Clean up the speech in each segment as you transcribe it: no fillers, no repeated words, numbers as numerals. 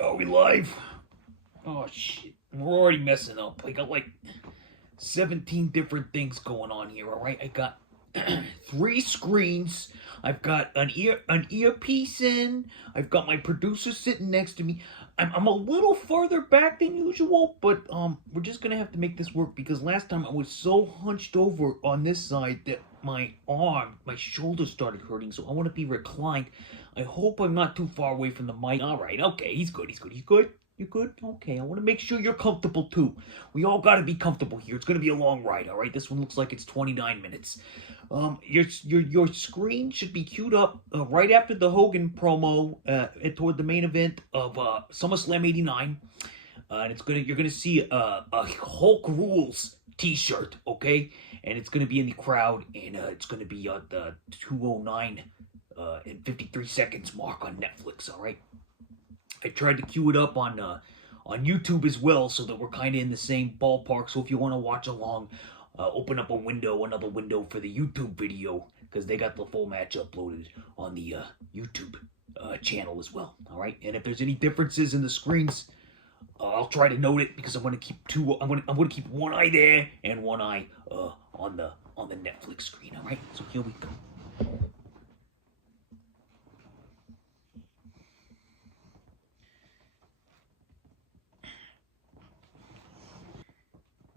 Are we live? Oh shit. We're already messing up. I got like 17 different things going on here, alright? I got three screens. I've got an earpiece in. I've got my producer sitting next to me. I'm a little farther back than usual, but we're just gonna have to make this work because last time I was so hunched over on this side that my shoulder started hurting, so I want to be reclined. I hope I'm not too far away from the mic. Alright, okay, he's good. You good? You good? Okay, I want to make sure you're comfortable too. We all got to be comfortable here. It's going to be a long ride, all right? This one looks like it's 29 minutes. Your screen should be queued up right after the Hogan promo toward the main event of SummerSlam '89. And you're gonna see a Hulk Rules T-shirt, okay? And it's gonna be in the crowd, and it's gonna be at the 2:09 and 53 seconds mark on Netflix, all right? I tried to queue it up on YouTube as well, so that we're kind of in the same ballpark. So if you want to watch along, open up another window for the YouTube video, because they got the full match uploaded on the YouTube channel as well. All right, and if there's any differences in the screens, I'll try to note it because I'm gonna keep I'm gonna keep one eye there and one eye on the Netflix screen. All right, so here we go.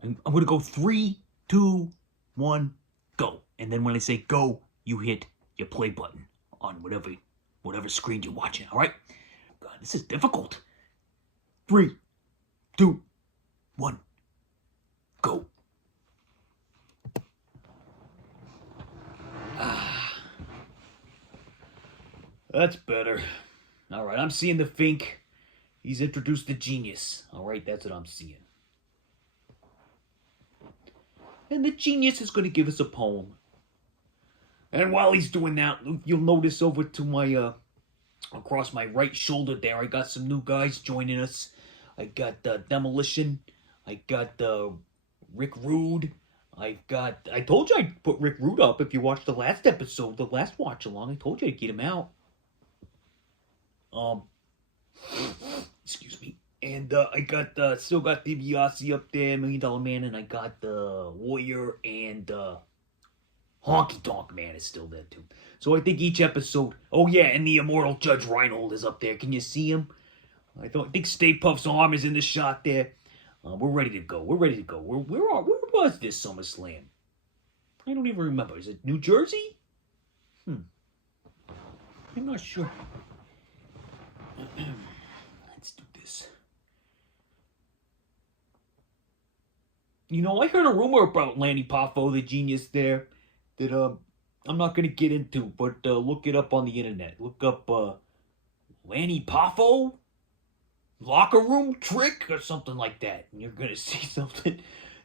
I'm gonna go 3, 2, 1, go. And then when I say go, you hit your play button on whatever screen you're watching. All right? God, this is difficult. 3, 2, 1, go. That's better. All right, I'm seeing the Fink. He's introduced the genius. All right, that's what I'm seeing. And the genius is going to give us a poem. And while he's doing that, you'll notice over to my, across my right shoulder there, I got some new guys joining us. I got Demolition. I got Rick Rude. I told you I'd put Rick Rude up if you watched the last episode, the last watch along. I told you I'd get him out. Excuse me. And I got still got DiBiase up there, $1 Million Man, and I got the Warrior and Honky Tonk Man is still there too. So I think each episode. Oh yeah, and the immortal Judge Reinhold is up there. Can you see him? I think Stay Puft's arm is in the shot there. We're ready to go. Where was this SummerSlam? I don't even remember. Is it New Jersey? I'm not sure. Let's do this. You know, I heard a rumor about Lanny Poffo, the genius there, that I'm not gonna get into, but look it up on the internet. Look up Lanny Poffo locker room trick or something like that, and you're gonna see something.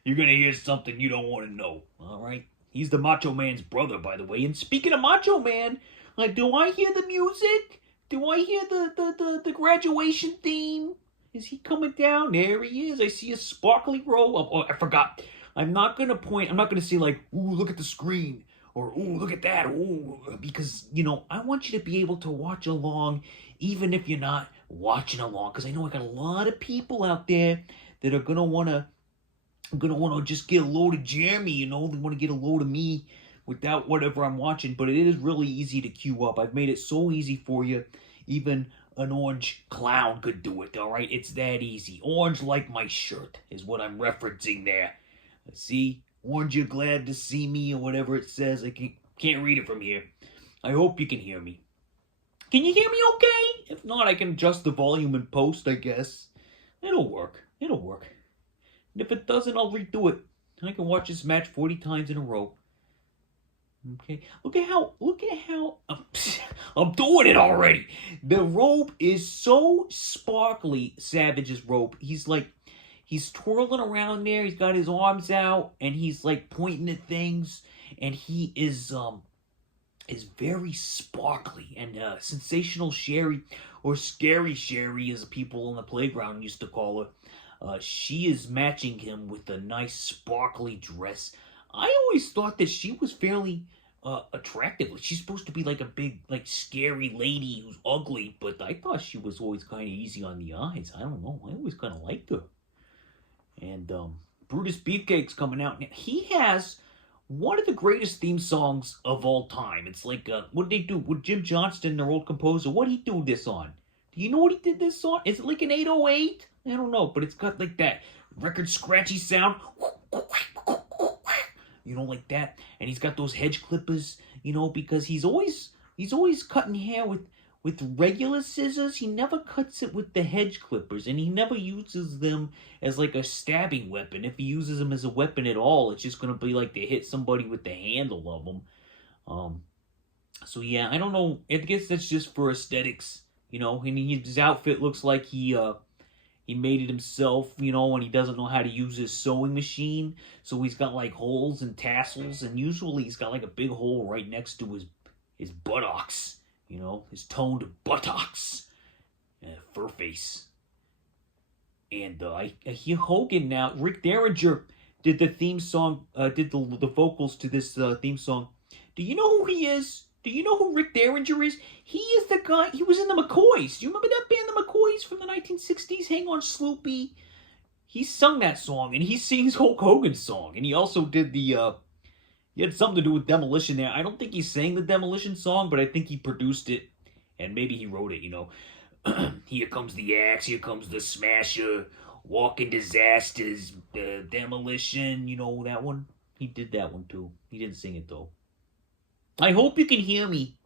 You're gonna hear something you don't want to know. All right, he's the Macho Man's brother, by the way. And speaking of Macho Man, like, do I hear the music? Do I hear the graduation theme? Is he coming down? There he is. I see a sparkly row. Oh, I forgot. I'm not going to say like, ooh, look at the screen. Or, ooh, look at that. Ooh, because, you know, I want you to be able to watch along even if you're not watching along. Because I know I got a lot of people out there that are going to want to just get a load of Jeremy, you know. They want to get a load of me without whatever I'm watching. But it is really easy to queue up. I've made it so easy for you. Even an orange clown could do it, all right? It's that easy. Orange like my shirt is what I'm referencing there. See? Orange, you're glad to see me, or whatever it says. I can't read it from here. I hope you can hear me. Can you hear me okay? If not, I can adjust the volume in post, I guess. It'll work. It'll work. And if it doesn't, I'll redo it. I can watch this match 40 times in a row. Okay, look at how, I'm doing it already. The rope is so sparkly, Savage's rope. He's twirling around there. He's got his arms out, and he's like pointing at things, and he is very sparkly. And Sensational Sherry, or Scary Sherry, as people on the playground used to call her, she is matching him with a nice sparkly dress. I always thought that she was fairly attractive. She's supposed to be like a big, like scary lady who's ugly, but I thought she was always kind of easy on the eyes. I don't know. I always kind of liked her. And Brutus Beefcake's coming out. Now, he has one of the greatest theme songs of all time. It's like, what did they do with Jim Johnston, their old composer? What did he do this on? Do you know what he did this on? Is it like an 808? I don't know, but it's got like that record scratchy sound. You know, like that. And he's got those hedge clippers, you know, because he's always cutting hair with regular scissors. He never cuts it with the hedge clippers, and he never uses them as like a stabbing weapon. If he uses them as a weapon at all, it's just gonna be like to hit somebody with the handle of them. So yeah, I don't know. I guess that's just for aesthetics, you know. And his outfit looks like he made it himself, you know, and he doesn't know how to use his sewing machine. So he's got like holes and tassels, and usually he's got like a big hole right next to his buttocks, you know, his toned buttocks, fur face. And I hear Hogan now. Rick Derringer did the theme song, did the vocals to this theme song. Do you know who he is? Do you know who Rick Derringer is? He is the guy, he was in the McCoys. Do you remember that band, the McCoys, from the 1960s? Hang on, Sloopy. He sung that song, and he sings Hulk Hogan's song. And he also did he had something to do with Demolition there. I don't think he sang the Demolition song, but I think he produced it, and maybe he wrote it, you know. Here comes the axe, here comes the smasher, walking disasters, Demolition, you know that one? He did that one, too. He didn't sing it, though. I hope you can hear me.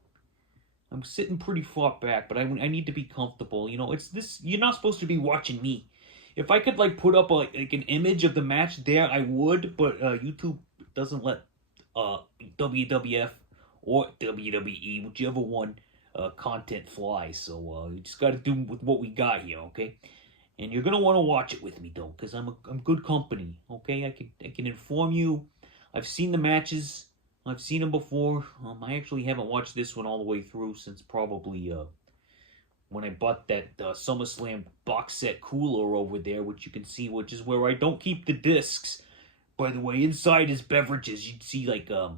I'm sitting pretty far back, but I need to be comfortable. You know, it's this. You're not supposed to be watching me. If I could like put up like an image of the match there, I would. But YouTube doesn't let WWF or WWE, whichever one, content fly. So you just got to do with what we got here, okay? And you're gonna want to watch it with me though, because I'm good company. Okay, I can inform you. I've seen the matches. I've seen them before. I actually haven't watched this one all the way through since probably when I bought that SummerSlam box set cooler over there, which you can see, which is where I don't keep the discs. By the way, inside his beverages, you'd see like a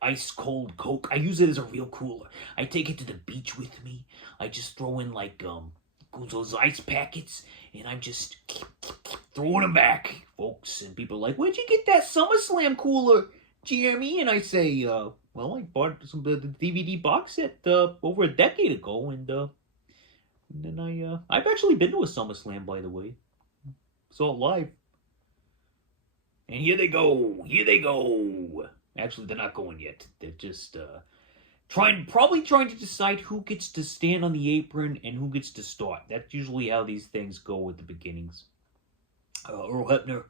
ice cold Coke. I use it as a real cooler. I take it to the beach with me. I just throw in like those ice packets, and I'm just throwing them back, folks. And people are like, "Where'd you get that SummerSlam cooler, Jeremy?" And I say, well, I bought the DVD box set over a decade ago, and then I've actually been to a SummerSlam, by the way. Saw it live. And here they go. Actually, they're not going yet. They're just probably trying to decide who gets to stand on the apron and who gets to start. That's usually how these things go at the beginnings. Earl Hebner.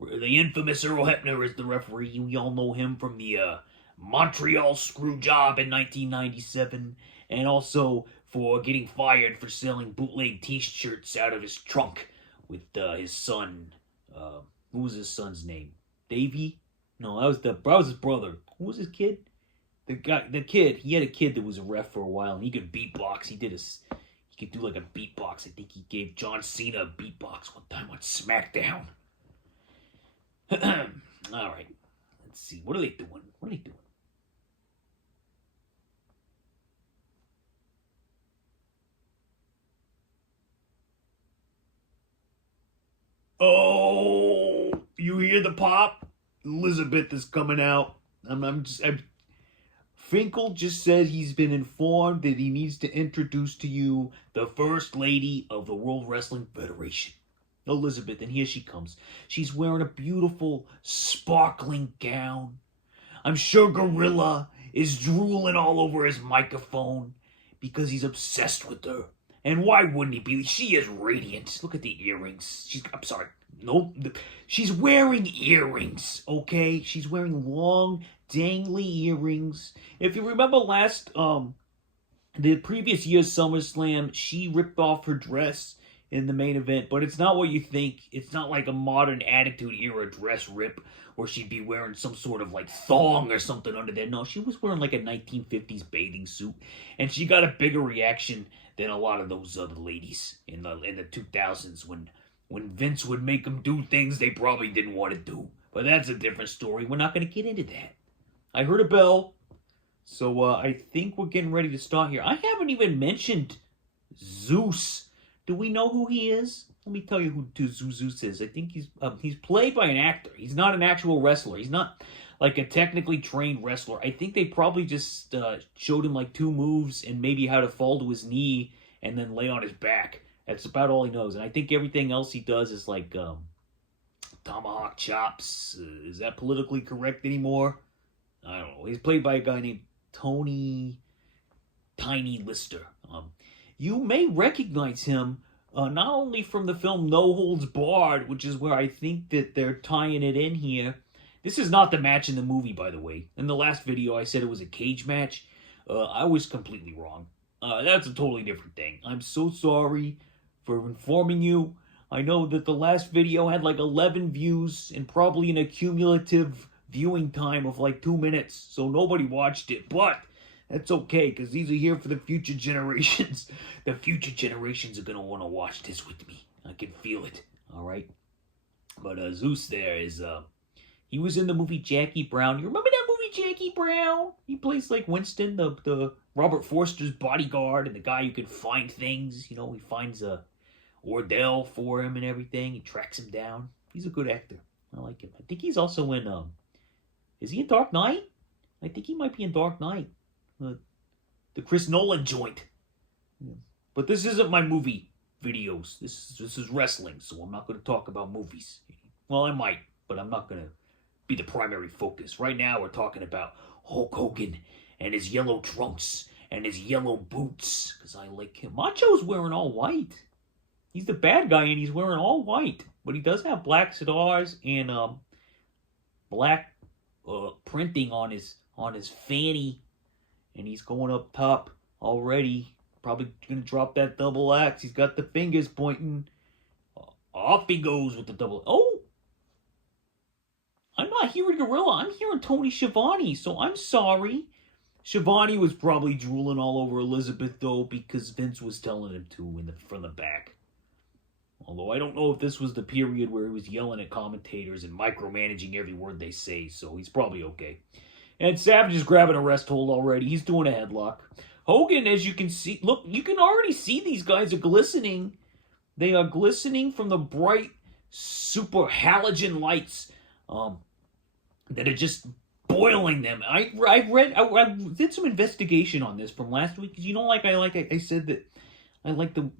The infamous Earl Hebner is the referee. We all know him from the Montreal Screwjob in 1997, and also for getting fired for selling bootleg T-shirts out of his trunk with his son. Who was his son's name? Davey? No, that was his brother. Who was his kid? The kid. He had a kid that was a ref for a while, and he could beatbox. He could do like a beatbox. I think he gave John Cena a beatbox one time on SmackDown. All right, let's see. What are they doing? Oh, you hear the pop? Elizabeth is coming out. Finkel just said he's been informed that he needs to introduce to you the First Lady of the World Wrestling Federation, Elizabeth, and here she comes. She's wearing a beautiful, sparkling gown. I'm sure Gorilla is drooling all over his microphone because he's obsessed with her. And why wouldn't he be? She is radiant. Look at the earrings. I'm sorry. No, she's wearing earrings, okay? She's wearing long, dangly earrings. If you remember the previous year's SummerSlam, she ripped off her dress in the main event, but it's not what you think. It's not like a modern Attitude Era dress rip where she'd be wearing some sort of like thong or something under there. No, she was wearing like a 1950s bathing suit, and she got a bigger reaction than a lot of those other ladies in the 2000s when Vince would make them do things they probably didn't want to do. But that's a different story. We're not going to get into that. I heard a bell. So I think we're getting ready to start here. I haven't even mentioned Zeus. Do we know who he is? Let me tell you who Zeus is. I think he's played by an actor. He's not an actual wrestler. He's not like a technically trained wrestler. I think they probably just showed him like 2 moves and maybe how to fall to his knee and then lay on his back. That's about all he knows. And I think everything else he does is like tomahawk chops. Is that politically correct anymore? I don't know. He's played by a guy named Tony Tiny Lister. You may recognize him not only from the film No Holds Barred, which is where I think that they're tying it in here. This is not the match in the movie, by the way. In the last video, I said it was a cage match. I was completely wrong. That's a totally different thing. I'm so sorry for informing you. I know that the last video had like 11 views and probably an accumulative viewing time of like 2 minutes, so nobody watched it, but that's okay, because these are here for the future generations. The future generations are going to want to watch this with me. I can feel it, alright? But Zeus there is, he was in the movie Jackie Brown. You remember that movie Jackie Brown? He plays like Winston, the Robert Forster's bodyguard, and the guy who can find things. You know, he finds a Ordell for him and everything. He tracks him down. He's a good actor. I like him. I think he's also in, is he in Dark Knight? I think he might be in Dark Knight. The Chris Nolan joint. Yeah. But this isn't my movie videos. This is wrestling, so I'm not going to talk about movies. Well, I might, but I'm not going to be the primary focus. Right now, we're talking about Hulk Hogan and his yellow trunks and his yellow boots, because I like him. Macho's wearing all white. He's the bad guy, and he's wearing all white. But he does have black cigars and black printing on his fanny. And he's going up top already. Probably going to drop that double axe. He's got the fingers pointing. Off he goes with the double. Oh! I'm not hearing Gorilla. I'm hearing Tony Schiavone. So I'm sorry. Schiavone was probably drooling all over Elizabeth, though, because Vince was telling him to from the back. Although I don't know if this was the period where he was yelling at commentators and micromanaging every word they say. So he's probably okay. And Savage is grabbing a rest hold already. He's doing a headlock. Hogan, as you can see, look, you can already see these guys are glistening. They are glistening from the bright, super halogen lights that are just boiling them. I did some investigation on this from last week, because you know, I said that I like to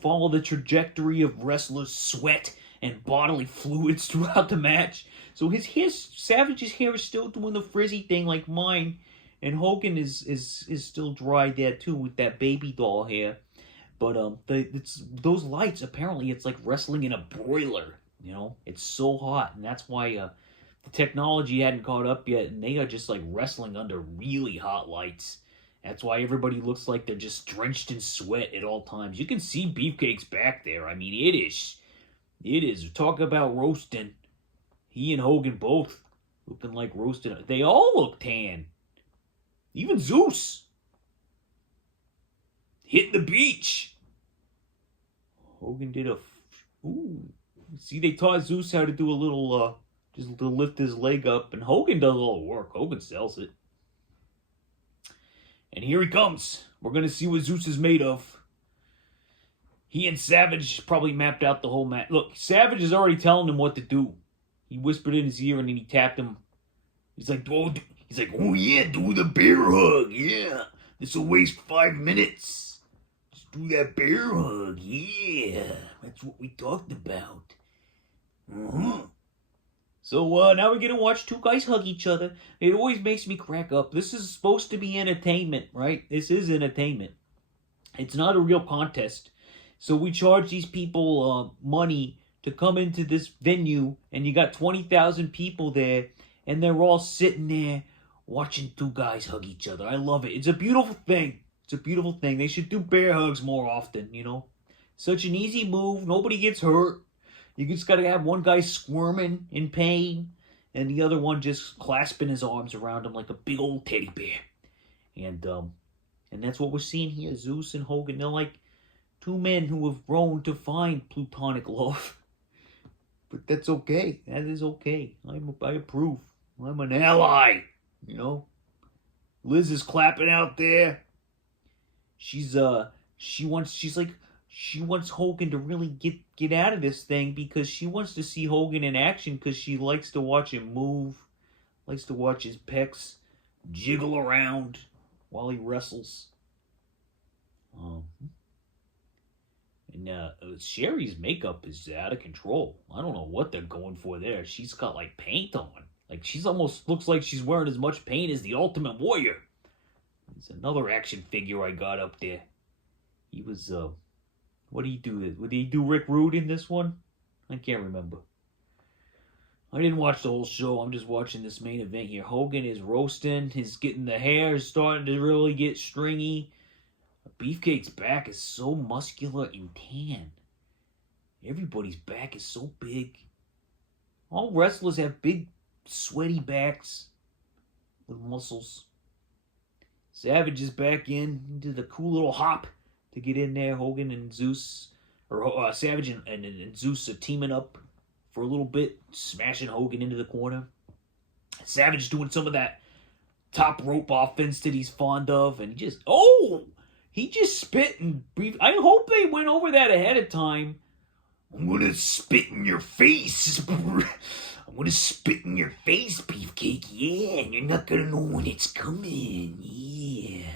follow the trajectory of wrestlers' sweat and bodily fluids throughout the match. So Savage's hair is still doing the frizzy thing like mine, and Hogan is still dry there too with that baby doll hair. But those lights, apparently it's like wrestling in a broiler. You know, it's so hot, and that's why the technology hadn't caught up yet, and they are just like wrestling under really hot lights. That's why everybody looks like they're just drenched in sweat at all times. You can see Beefcake's back there. I mean, it is. Talk about roasting. He and Hogan both looking like roasted. They all look tan. Even Zeus. Hit the beach. Hogan did ooh. See, they taught Zeus how to do a little, just to lift his leg up. And Hogan does all the work. Hogan sells it. And here he comes. We're going to see what Zeus is made of. He and Savage probably mapped out the whole match. Look, Savage is already telling him what to do. He whispered in his ear and then he tapped him. He's like, oh yeah, do the bear hug. Yeah, this will waste 5 minutes. Just do that bear hug. Yeah, that's what we talked about. So now we're going to watch 2 guys hug each other. It always makes me crack up. This is supposed to be entertainment, right? This is entertainment. It's not a real contest. So we charge these people money to come into this venue, and you got 20,000 people there, and they're all sitting there watching 2 guys hug each other. I love it. It's a beautiful thing. It's a beautiful thing. They should do bear hugs more often, you know? Such an easy move. Nobody gets hurt. You just got to have one guy squirming in pain, and the other one just clasping his arms around him like a big old teddy bear. And that's what we're seeing here. Zeus and Hogan, they're like 2 men who have grown to find plutonic love. But that's okay. That is okay. I approve. I'm an ally. You know, Liz is clapping out there. She's she wants Hogan to really get out of this thing because she wants to see Hogan in action because she likes to watch him move, likes to watch his pecs jiggle around while he wrestles. And Sherry's makeup is out of control. I don't know what they're going for there. She's got like paint on. Like she's almost looks like she's wearing as much paint as the Ultimate Warrior. It's another action figure I got up there. He was what did he do? Would he do Rick Rude in this one? I can't remember. I didn't watch the whole show. I'm just watching this main event here. Hogan is roasting. He's getting the hair is starting to really get stringy. Beefcake's back is so muscular and tan. Everybody's back is so big. All wrestlers have big, sweaty backs with muscles. Savage is back in. He did a cool little hop to get in there. Hogan and Zeus, or Savage and Zeus are teaming up for a little bit, smashing Hogan into the corner. Savage doing some of that top rope offense that he's fond of, and he just spit and brief. I hope they went over that ahead of time. I'm gonna spit in your face. I'm gonna spit in your face, Beefcake. Yeah, and you're not gonna know when it's coming. Yeah.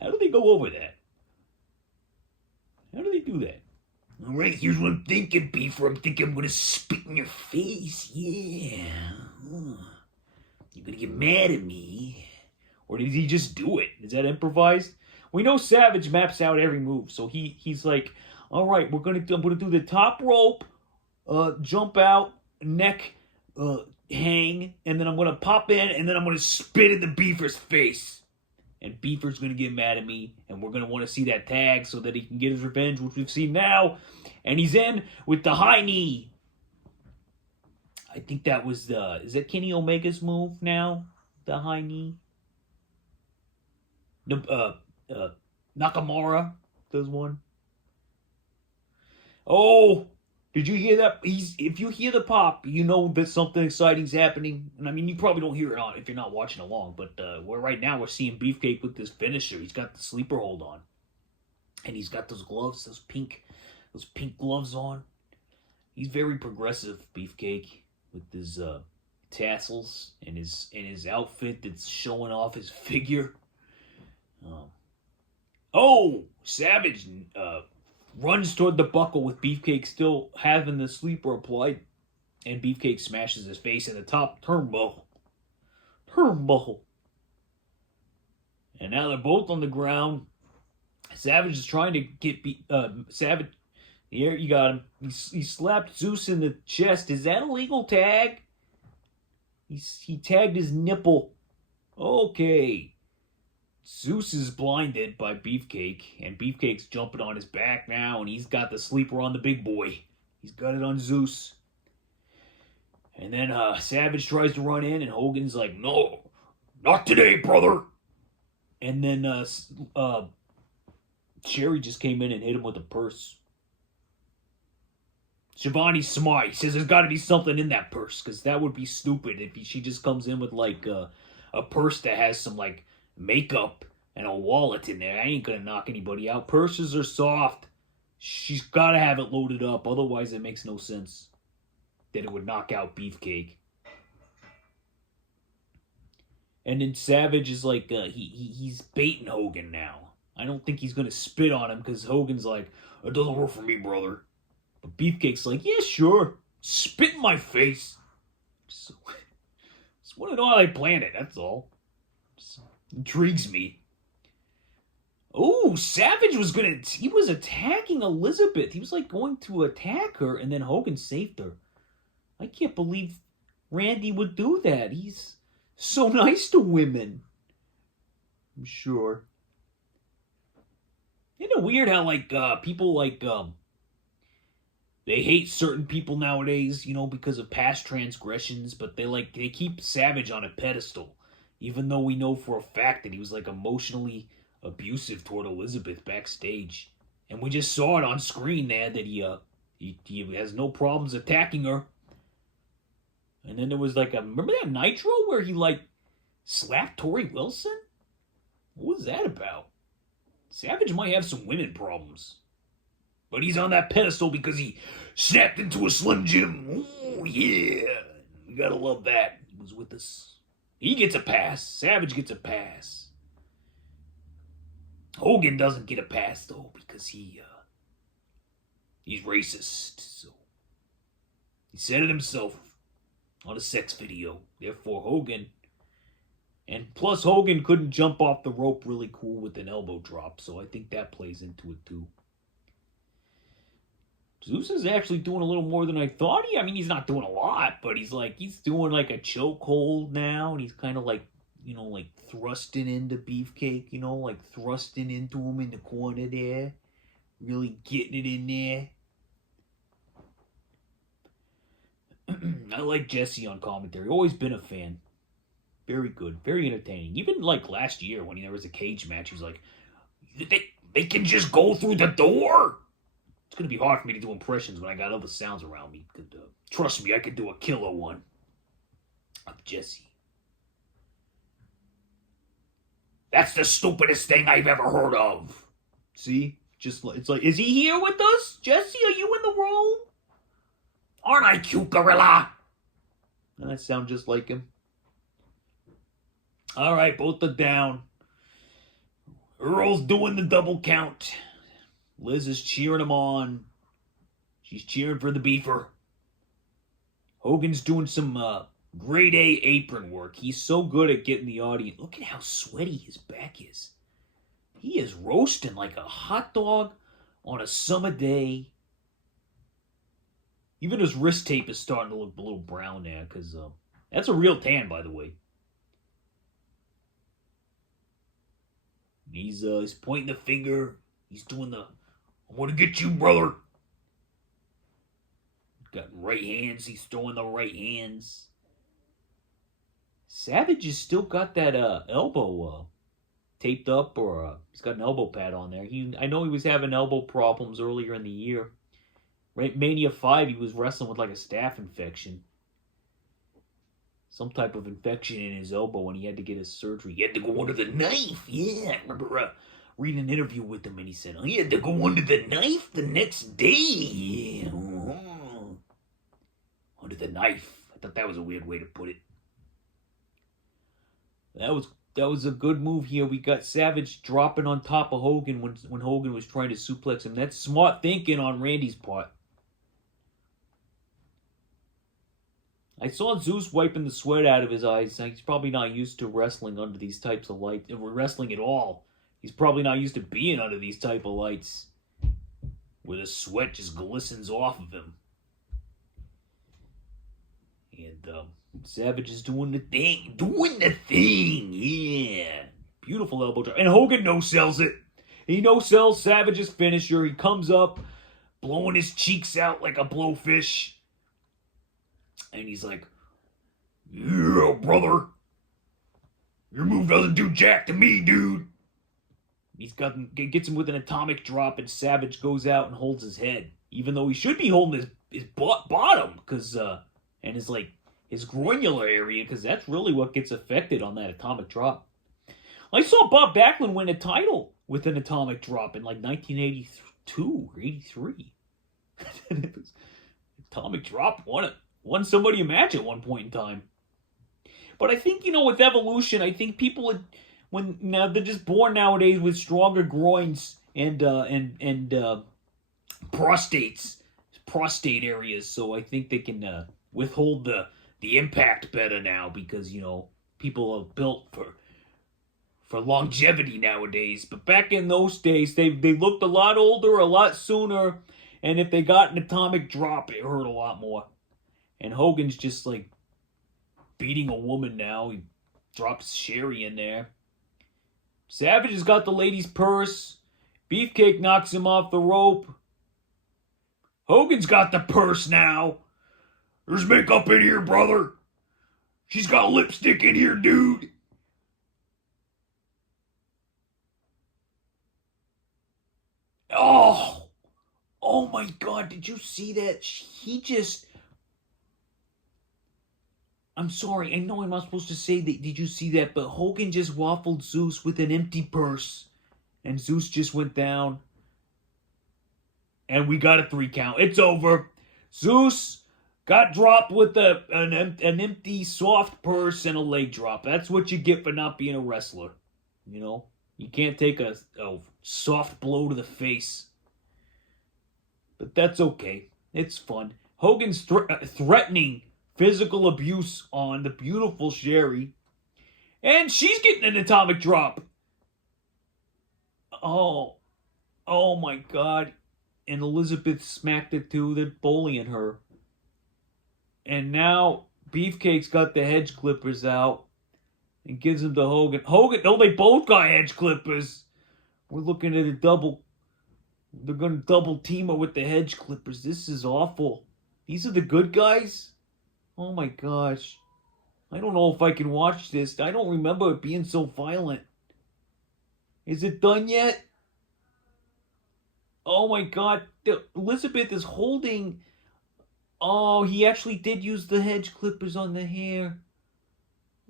How do they go over that? How do they do that? All right, here's what I'm thinking, Beefer. I'm thinking I'm gonna spit in your face. Yeah. You're gonna get mad at me. Or did he just do it? Is that improvised? We know Savage maps out every move, so he's like, all right, I'm gonna do the top rope, jump out, neck, hang, and then I'm gonna pop in, and then I'm gonna spit in the Beaver's face. And Beaver's gonna get mad at me, and we're gonna want to see that tag so that he can get his revenge, which we've seen now. And he's in with the high knee. I think that was is that Kenny Omega's move now? The high knee? Nakamura does one. Oh, did you hear that? If you hear the pop, you know that something exciting's happening. And I mean, you probably don't hear it if you're not watching along. But right now we're seeing Beefcake with this finisher. He's got the sleeper hold on, and he's got those gloves, those pink gloves on. He's very progressive, Beefcake, with his tassels and his outfit that's showing off his figure. Savage runs toward the buckle with Beefcake still having the sleeper applied, and Beefcake smashes his face in the top turnbuckle. And now they're both on the ground. Savage is trying to get Savage. Here, you got him. He slapped Zeus in the chest. Is that a legal tag? He tagged his nipple. Okay. Zeus is blinded by Beefcake, and Beefcake's jumping on his back now, and he's got the sleeper on the big boy. He's got it on Zeus. And then Savage tries to run in, and Hogan's like, no, not today, brother. And then Sherry just came in and hit him with a purse. Shivani's smart. He says there's got to be something in that purse, because that would be stupid if she just comes in with like a purse that has some like makeup and a wallet in there. I ain't gonna knock anybody out. Purses are soft. She's gotta have it loaded up, otherwise it makes no sense that it would knock out Beefcake. And then Savage is like he's baiting Hogan now. I don't think he's gonna spit on him because Hogan's like, it doesn't work for me, brother. But Beefcake's like, yeah, sure, spit in my face. So just want to know how they planned it, that's all. Intrigues me. Oh, Savage he was attacking Elizabeth. He was like going to attack her, and then Hogan saved her. I can't believe Randy would do that. He's so nice to women. I'm sure. Isn't it weird how like people like they hate certain people nowadays, because of past transgressions, but they keep Savage on a pedestal. Even though we know for a fact that he was like emotionally abusive toward Elizabeth backstage. And we just saw it on screen there that he has no problems attacking her. And then there was like remember that Nitro where he like slapped Tori Wilson? What was that about? Savage might have some women problems. But he's on that pedestal because he snapped into a Slim Jim. Oh, yeah. You gotta love that. He was with us. He gets a pass. Savage gets a pass. Hogan doesn't get a pass, though, because he's racist. So he said it himself on a sex video. Therefore, Hogan. And plus, Hogan couldn't jump off the rope really cool with an elbow drop. So I think that plays into it, too. Zeus is actually doing a little more than I thought. He's not doing a lot, but he's doing like a chokehold now, and he's kind of like thrusting into Beefcake, like thrusting into him in the corner there, really getting it in there. I like Jesse on commentary. Always been a fan. Very good, very entertaining. Even like last year when there was a cage match, he was like, "They can just go through the door." It's going to be hard for me to do impressions when I got other sounds around me. Trust me, I could do a killer one of Jesse. That's the stupidest thing I've ever heard of. See? It's like, is he here with us? Jesse, are you in the room? Aren't I cute, gorilla? And that sounds just like him. All right, both are down. Earl's doing the double count. Liz is cheering him on. She's cheering for the beefer. Hogan's doing some grade A apron work. He's so good at getting the audience. Look at how sweaty his back is. He is roasting like a hot dog on a summer day. Even his wrist tape is starting to look a little brown now because that's a real tan, by the way. He's pointing the finger. He's doing the, "I want to get you, brother." Got right hands. He's throwing the right hands. Savage has still got that elbow taped up, or he's got an elbow pad on there. I know he was having elbow problems earlier in the year. Right, Mania 5, he was wrestling with like a staph infection. Some type of infection in his elbow, and he had to get his surgery. He had to go under the knife. Yeah, I remember reading an interview with him, and he said, he had to go under the knife the next day. Yeah. Under the knife. I thought that was a weird way to put it. That was a good move here. We got Savage dropping on top of Hogan when Hogan was trying to suplex him. That's smart thinking on Randy's part. I saw Zeus wiping the sweat out of his eyes. He's probably not used to wrestling under these types of lights. Wrestling at all. He's probably not used to being under these type of lights where the sweat just glistens off of him. And Savage is doing the thing. Yeah. Beautiful elbow drop. And Hogan no-sells it. He no-sells Savage's finisher. He comes up, blowing his cheeks out like a blowfish. And he's like, "Yeah, brother. Your move doesn't do jack to me, dude." Gets him with an atomic drop, and Savage goes out and holds his head. Even though he should be holding his bottom, and his groinular area, because that's really what gets affected on that atomic drop. I saw Bob Backlund win a title with an atomic drop in like 1982 or 83. Atomic drop won somebody a match at one point in time. But I think, with evolution, I think people now they're just born nowadays with stronger groins and prostate areas, so I think they can withhold the impact better now because people are built for longevity nowadays. But back in those days, they looked a lot older, a lot sooner, and if they got an atomic drop, it hurt a lot more. And Hogan's just like beating a woman now. He drops Sherry in there. Savage has got the lady's purse. Beefcake knocks him off the rope. Hogan's got the purse now. "There's makeup in here, brother. She's got lipstick in here, dude." Oh my God, did you see that? I'm sorry, I know I'm not supposed to say that. Did you see that? But Hogan just waffled Zeus with an empty purse. And Zeus just went down. And we got a 3 count. It's over. Zeus got dropped with an empty soft purse and a leg drop. That's what you get for not being a wrestler. You know? You can't take a soft blow to the face. But that's okay. It's fun. Hogan's threatening physical abuse on the beautiful Sherry. And she's getting an atomic drop. Oh my God. And Elizabeth smacked it too. They're bullying her. And now Beefcake's got the hedge clippers out and gives them to Hogan. No, they both got hedge clippers. We're looking at a double. They're going to double team her with the hedge clippers. This is awful. These are the good guys? Oh my gosh. I don't know if I can watch this. I don't remember it being so violent. Is it done yet? Oh my God. Elizabeth is holding... Oh, he actually did use the hedge clippers on the hair.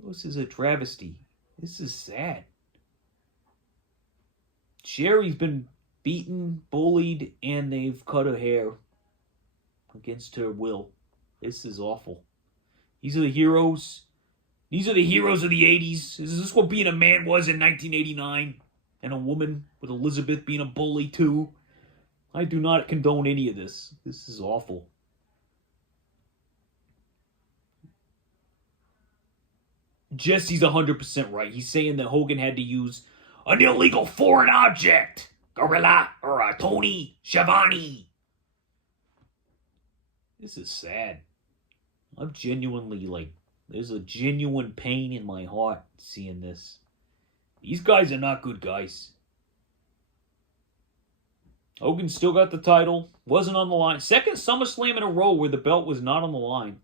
This is a travesty. This is sad. Sherry's been beaten, bullied, and they've cut her hair against her will. This is awful. These are the heroes. These are the heroes of the 80s. Is this what being a man was in 1989? And a woman, with Elizabeth being a bully too? I do not condone any of this. This is awful. Jesse's 100% right. He's saying that Hogan had to use an illegal foreign object. Gorilla or a Tony Schiavone. This is sad. I'm genuinely there's a genuine pain in my heart seeing this. These guys are not good guys. Hogan still got the title. Wasn't on the line. Second SummerSlam in a row where the belt was not on the line.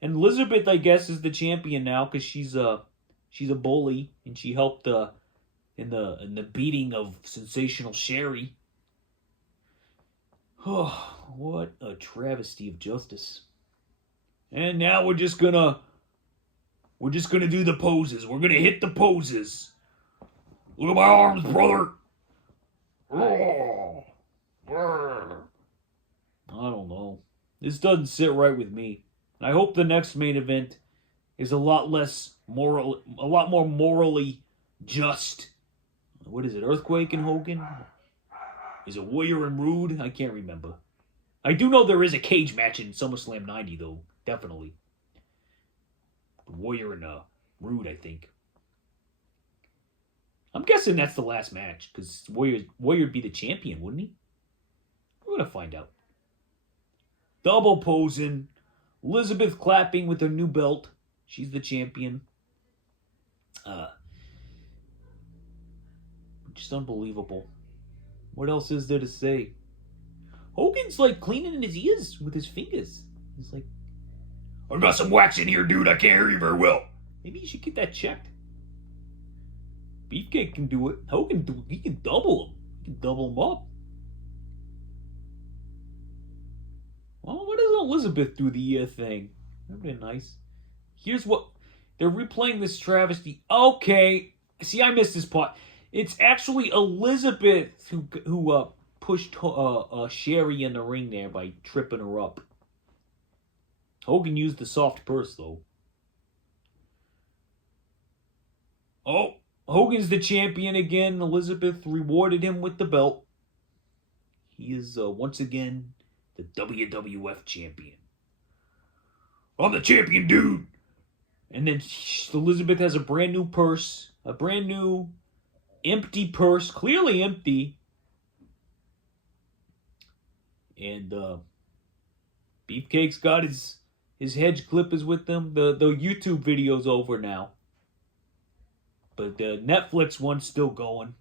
And Elizabeth, I guess, is the champion now because she's a bully and she helped in the beating of Sensational Sherry. Oh, what a travesty of justice. And now we're just gonna do the poses. We're gonna hit the poses. Look at my arms, brother. I don't know. This doesn't sit right with me. I hope the next main event is a lot more morally just. What is it? Earthquake and Hogan? Is it Warrior and Rude? I can't remember. I do know there is a cage match in SummerSlam 90 though. Definitely. Warrior and Rude, I think. I'm guessing that's the last match because Warrior would be the champion, wouldn't he? We're gonna find out. Double posing. Elizabeth clapping with her new belt. She's the champion. Just unbelievable. What else is there to say? Hogan's cleaning his ears with his fingers. He's like, I got some wax in here, dude. I can't hear you very well. Maybe you should get that checked. Beefcake can do it. Hogan, he can double him. He can double him up. Well, what does Elizabeth do the ear thing? That'd be nice. Here's what... They're replaying this travesty. Okay. See, I missed this part. It's actually Elizabeth who pushed Sherry in the ring there by tripping her up. Hogan used the soft purse, though. Oh, Hogan's the champion again. Elizabeth rewarded him with the belt. He is, once again, the WWF champion. I'm the champion, dude! And then Elizabeth has a brand new purse. A brand new empty purse. Clearly empty. And Beefcake's got his hedge clippers with them. The YouTube video's over now. But the Netflix one's still going.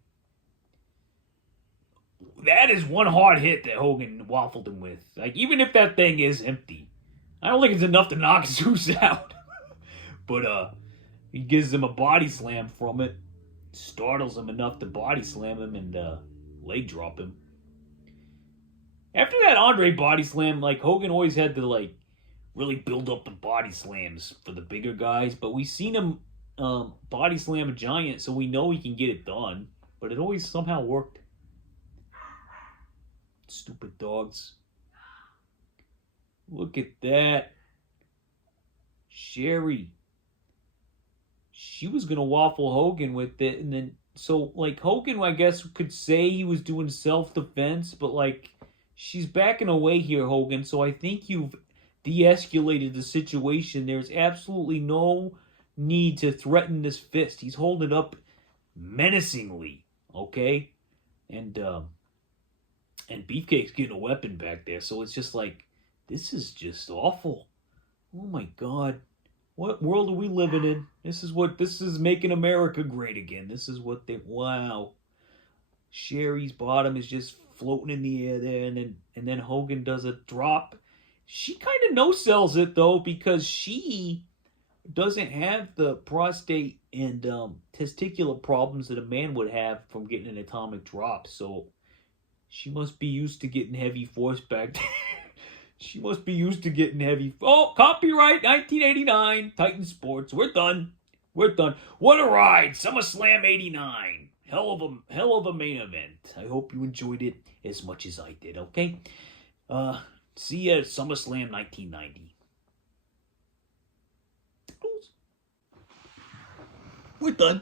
That is one hard hit that Hogan waffled him with. Even if that thing is empty. I don't think it's enough to knock Zeus out. But he gives him a body slam from it. Startles him enough to body slam him and leg drop him. After that Andre body slam, Hogan always had to, really build up the body slams for the bigger guys. But we've seen him body slam a giant, so we know he can get it done. But it always somehow worked. Stupid dogs. Look at that. Sherry. She was going to waffle Hogan with it. And then, so, like, Hogan, I guess, could say he was doing self-defense. But, like, she's backing away here, Hogan. So I think you've de-escalated the situation. There's absolutely no need to threaten this fist. He's holding it up menacingly. Okay? And Beefcake's getting a weapon back there. So it's just like, this is just awful. Oh my God. What world are we living in? This is making America great again. This is what they, wow. Sherry's bottom is just floating in the air there, and then Hogan does a drop. She kind of no-sells it though, because she doesn't have the prostate and testicular problems that a man would have from getting an atomic drop. So she must be used to getting heavy force back there. She must be used to getting heavy. Oh, copyright 1989, Titan Sports. We're done. We're done. What a ride. SummerSlam 89. Hell of a main event. I hope you enjoyed it as much as I did, okay? See you at SummerSlam 1990. We're done.